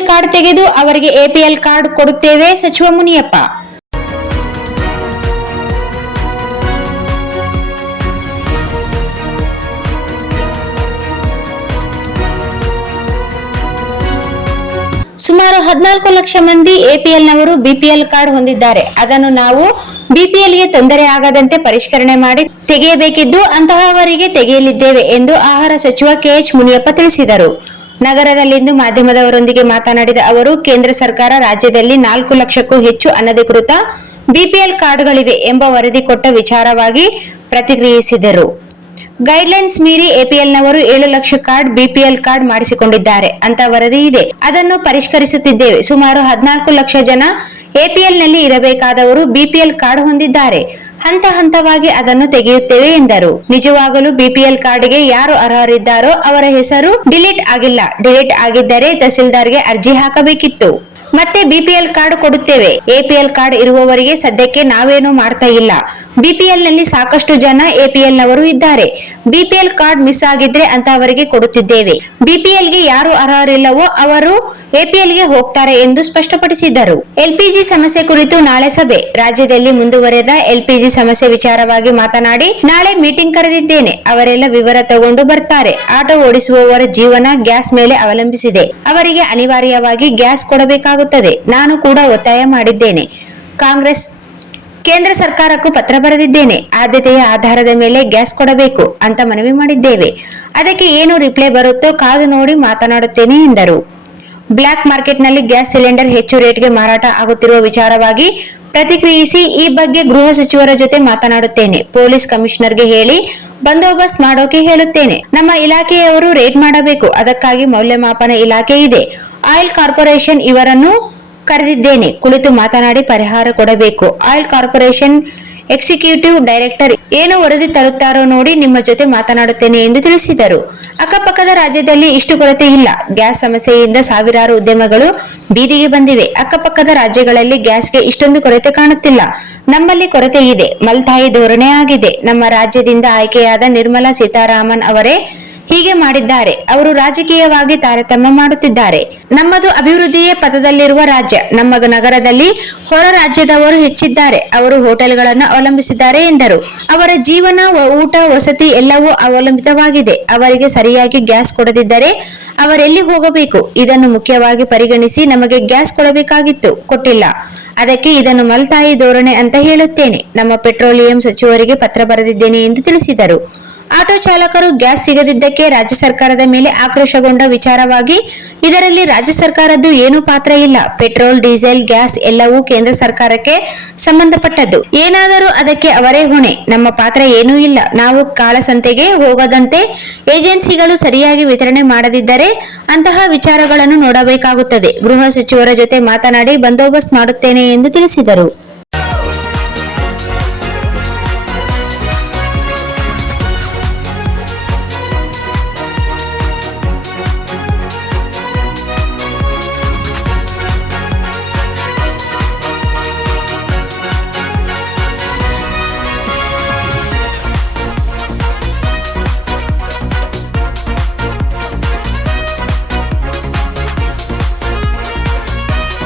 BPL card ತೆಗೆದು ಅವರಿಗೆ APL card ಕೊಡುತ್ತೇವೆ ಸಚಿವ ಮುನಿಯಪ್ಪ. ಸುಮಾರು 14 ಲಕ್ಷ ಮಂದಿ ಎಪಿಎಲ್ನವರು ಬಿಪಿಎಲ್ ಕಾರ್ಡ್ ಹೊಂದಿದ್ದಾರೆ. ಅದನ್ನು ನಾವು ಬಿಪಿಎಲ್ಗೆ ತೊಂದರೆ ಆಗದಂತೆ ಪರಿಷ್ಕರಣೆ ಮಾಡಿ ತೆಗೆಯಬೇಕಿದ್ದು ಅಂತಹವರಿಗೆ ತೆಗೆಯಲಿದ್ದೇವೆ ಎಂದು ಆಹಾರ ಸಚಿವ ಕೆಎಚ್ ಮುನಿಯಪ್ಪ ತಿಳಿಸಿದರು. ನಗರದಲ್ಲಿಂದು ಮಾಧ್ಯಮದವರೊಂದಿಗೆ ಮಾತನಾಡಿದ ಅವರು, ಕೇಂದ್ರ ಸರ್ಕಾರ ರಾಜ್ಯದಲ್ಲಿ 4 ಲಕ್ಷಕ್ಕೂ ಹೆಚ್ಚು ಅನಧಿಕೃತ ಬಿಪಿಎಲ್ ಕಾರ್ಡ್ಗಳಿವೆ ಎಂಬ ವರದಿ ಕೊಟ್ಟ ವಿಚಾರವಾಗಿ ಪ್ರತಿಕ್ರಿಯಿಸಿದರು. ಗೈಡ್ಲೈನ್ಸ್ ಮೀರಿ ಎಪಿಎಲ್ನವರು 7 ಲಕ್ಷ ಕಾರ್ಡ್ ಬಿಪಿಎಲ್ ಕಾರ್ಡ್ ಮಾಡಿಸಿಕೊಂಡಿದ್ದಾರೆ ಅಂತ ವರದಿ ಇದೆ. ಅದನ್ನು ಪರಿಷ್ಕರಿಸುತ್ತಿದ್ದೇವೆ. ಸುಮಾರು 14 ಲಕ್ಷ ಜನ ಎಪಿಎಲ್ನಲ್ಲಿ ಇರಬೇಕಾದವರು ಬಿಪಿಎಲ್ ಕಾರ್ಡ್ ಹೊಂದಿದ್ದಾರೆ. ಹಂತ ಹಂತವಾಗಿ ಅದನ್ನು ತೆಗೆಯುತ್ತೇವೆ ಎಂದರು. ನಿಜವಾಗಲೂ ಬಿಪಿಎಲ್ ಕಾರ್ಡ್ಗೆ ಯಾರು ಅರ್ಹರಿದ್ದಾರೋ ಅವರ ಹೆಸರು ಡಿಲೀಟ್ ಆಗಿಲ್ಲ. ಡಿಲೀಟ್ ಆಗಿದ್ದರೆ ತಹಸೀಲ್ದಾರ್ಗೆ ಅರ್ಜಿ ಹಾಕಬೇಕಿತ್ತು. ಮತ್ತೆ ಬಿಪಿಎಲ್ ಕಾರ್ಡ್ ಕೊಡುತ್ತೇವೆ. ಎಪಿಎಲ್ ಕಾರ್ಡ್ ಇರುವವರಿಗೆ ಸದ್ಯಕ್ಕೆ ನಾವೇನು ಮಾಡ್ತಾ ಇಲ್ಲ. ಬಿಪಿಎಲ್ ನಲ್ಲಿ ಸಾಕಷ್ಟು ಜನ ಎಪಿಎಲ್ ನವರು ಇದ್ದಾರೆ. ಬಿಪಿಎಲ್ ಕಾರ್ಡ್ ಮಿಸ್ ಆಗಿದ್ರೆ ಅಂತವರಿಗೆ ಕೊಡುತ್ತಿದ್ದೇವೆ. ಬಿಪಿಎಲ್ಗೆ ಯಾರು ಅರ್ಹರಿಲ್ಲವೋ ಅವರು ಎಪಿಎಲ್ಗೆ ಹೋಗ್ತಾರೆ ಎಂದು ಸ್ಪಷ್ಟಪಡಿಸಿದರು. ಎಲ್ಪಿಜಿ ಸಮಸ್ಯೆ ಕುರಿತು ನಾಳೆ ಸಭೆ. ರಾಜ್ಯದಲ್ಲಿ ಮುಂದುವರೆದ ಎಲ್ಪಿಜಿ ಸಮಸ್ಯೆ ವಿಚಾರವಾಗಿ ಮಾತನಾಡಿ ನಾಳೆ ಮೀಟಿಂಗ್ ಕರೆದಿದ್ದೇನೆ. ಅವರೆಲ್ಲ ವಿವರ ತಗೊಂಡು ಬರ್ತಾರೆ. ಆಟೋ ಓಡಿಸುವವರ ಜೀವನ ಗ್ಯಾಸ್ ಮೇಲೆ ಅವಲಂಬಿಸಿದೆ. ಅವರಿಗೆ ಅನಿವಾರ್ಯವಾಗಿ ಗ್ಯಾಸ್ ಕೊಡಬೇಕಾಗುತ್ತದೆ. ನಾನು ಕೂಡ ಒತ್ತಾಯ ಮಾಡಿದ್ದೇನೆ. ಕೇಂದ್ರ ಸರ್ಕಾರಕ್ಕೂ ಪತ್ರ ಬರೆದಿದ್ದೇನೆ. ಆದ್ಯತೆಯ ಆಧಾರದ ಮೇಲೆ ಗ್ಯಾಸ್ ಕೊಡಬೇಕು ಅಂತ ಮನವಿ ಮಾಡಿದ್ದೇವೆ. ಅದಕ್ಕೆ ಏನು ರಿಪ್ಲೈ ಬರುತ್ತೋ ಕಾದು ನೋಡಿ ಮಾತನಾಡುತ್ತೇನೆ ಎಂದರು. ಬ್ಲಾಕ್ ಮಾರ್ಕೆಟ್ನಲ್ಲಿ ಗ್ಯಾಸ್ ಸಿಲಿಂಡರ್ ಹೆಚ್ಚು ರೇಟ್ಗೆ ಮಾರಾಟ ಆಗುತ್ತಿರುವ ವಿಚಾರವಾಗಿ ಪ್ರತಿಕ್ರಿಯಿಸಿ ಈ ಬಗ್ಗೆ ಗೃಹ ಸಚಿವರ ಜೊತೆ ಮಾತನಾಡುತ್ತೇನೆ. ಪೊಲೀಸ್ ಕಮಿಷನರ್ಗೆ ಹೇಳಿ ಬಂದೋಬಸ್ತ್ ಮಾಡೋಕೆ ಹೇಳುತ್ತೇನೆ. ನಮ್ಮ ಇಲಾಖೆಯವರು ರೇಟ್ ಮಾಡಬೇಕು. ಅದಕ್ಕಾಗಿ ಮೌಲ್ಯಮಾಪನ ಇಲಾಖೆ ಇದೆ. ಆಯಿಲ್ ಕಾರ್ಪೊರೇಷನ್ ಇವರನ್ನು ಕರೆದಿದ್ದೇನೆ. ಕುಳಿತು ಮಾತನಾಡಿ ಪರಿಹಾರ ಕೊಡಬೇಕು. ಆಯಿಲ್ ಕಾರ್ಪೊರೇಷನ್ ಎಕ್ಸಿಕ್ಯೂಟಿವ್ ಡೈರೆಕ್ಟರ್ ಏನು ವರದಿ ತರುತ್ತಾರೋ ನೋಡಿ ನಿಮ್ಮ ಜೊತೆ ಮಾತನಾಡುತ್ತೇನೆ ಎಂದು ತಿಳಿಸಿದರು. ಅಕ್ಕಪಕ್ಕದ ರಾಜ್ಯದಲ್ಲಿ ಇಷ್ಟು ಕೊರತೆ ಇಲ್ಲ. ಗ್ಯಾಸ್ ಸಮಸ್ಯೆಯಿಂದ ಸಾವಿರಾರು ಉದ್ಯಮಗಳು ಬೀದಿಗೆ ಬಂದಿವೆ. ಅಕ್ಕಪಕ್ಕದ ರಾಜ್ಯಗಳಲ್ಲಿ ಗ್ಯಾಸ್ಗೆ ಇಷ್ಟೊಂದು ಕೊರತೆ ಕಾಣುತ್ತಿಲ್ಲ. ನಮ್ಮಲ್ಲಿ ಕೊರತೆ ಇದೆ. ಮಲ್ತಾಯಿ ಧೋರಣೆ ಆಗಿದೆ. ನಮ್ಮ ರಾಜ್ಯದಿಂದ ಆಯ್ಕೆಯಾದ ನಿರ್ಮಲಾ ಸೀತಾರಾಮನ್ ಅವರೇ ಹೀಗೆ ಮಾಡಿದ್ದಾರೆ. ಅವರು ರಾಜಕೀಯವಾಗಿ ತಾರತಮ್ಯ ಮಾಡುತ್ತಿದ್ದಾರೆ. ನಮ್ಮದು ಅಭಿವೃದ್ಧಿಯೇ ಪಥದಲ್ಲಿರುವ ರಾಜ್ಯ. ನಮ್ಮ ನಗರದಲ್ಲಿ ಹೊರ ರಾಜ್ಯದವರು ಹೆಚ್ಚಿದ್ದಾರೆ. ಅವರು ಹೋಟೆಲ್ಗಳನ್ನು ಅವಲಂಬಿಸಿದ್ದಾರೆ ಎಂದರು. ಅವರ ಜೀವನ, ಊಟ, ವಸತಿ ಎಲ್ಲವೂ ಅವಲಂಬಿತವಾಗಿದೆ. ಅವರಿಗೆ ಸರಿಯಾಗಿ ಗ್ಯಾಸ್ ಕೊಡದಿದ್ದರೆ ಅವರೆಲ್ಲಿ ಹೋಗಬೇಕು? ಇದನ್ನು ಮುಖ್ಯವಾಗಿ ಪರಿಗಣಿಸಿ ನಮಗೆ ಗ್ಯಾಸ್ ಕೊಡಬೇಕಾಗಿತ್ತು, ಕೊಟ್ಟಿಲ್ಲ. ಅದಕ್ಕೆ ಇದನ್ನು ಮಲ್ತಾಯಿ ಧೋರಣೆ ಅಂತ ಹೇಳುತ್ತೇನೆ. ನಮ್ಮ ಪೆಟ್ರೋಲಿಯಂ ಸಚಿವರಿಗೆ ಪತ್ರ ಬರೆದಿದ್ದೇನೆ ಎಂದು ತಿಳಿಸಿದರು. ಆಟೋ ಚಾಲಕರು ಗ್ಯಾಸ್ ಸಿಗದಿದ್ದಕ್ಕೆ ರಾಜ್ಯ ಸರ್ಕಾರದ ಮೇಲೆ ಆಕ್ರೋಶಗೊಂಡ ವಿಚಾರವಾಗಿ ಇದರಲ್ಲಿ ರಾಜ್ಯ ಸರ್ಕಾರದ್ದು ಏನೂ ಪಾತ್ರ ಇಲ್ಲ. ಪೆಟ್ರೋಲ್, ಡೀಸೆಲ್, ಗ್ಯಾಸ್ ಎಲ್ಲವೂ ಕೇಂದ್ರ ಸರ್ಕಾರಕ್ಕೆ ಸಂಬಂಧಪಟ್ಟದ್ದು. ಏನಾದರೂ ಅದಕ್ಕೆ ಅವರೇ ಹೊಣೆ. ನಮ್ಮ ಪಾತ್ರ ಏನೂ ಇಲ್ಲ. ನಾವು ಕಾಳಸಂತೆಗೆ ಹೋಗದಂತೆ ಏಜೆನ್ಸಿಗಳು ಸರಿಯಾಗಿ ವಿತರಣೆ ಮಾಡದಿದ್ದರೆ ಅಂತಹ ವಿಚಾರಗಳನ್ನು ನೋಡಬೇಕಾಗುತ್ತದೆ. ಗೃಹ ಸಚಿವರ ಜೊತೆ ಮಾತನಾಡಿ ಬಂದೋಬಸ್ತ್ ಮಾಡುತ್ತೇನೆ ಎಂದು ತಿಳಿಸಿದರು.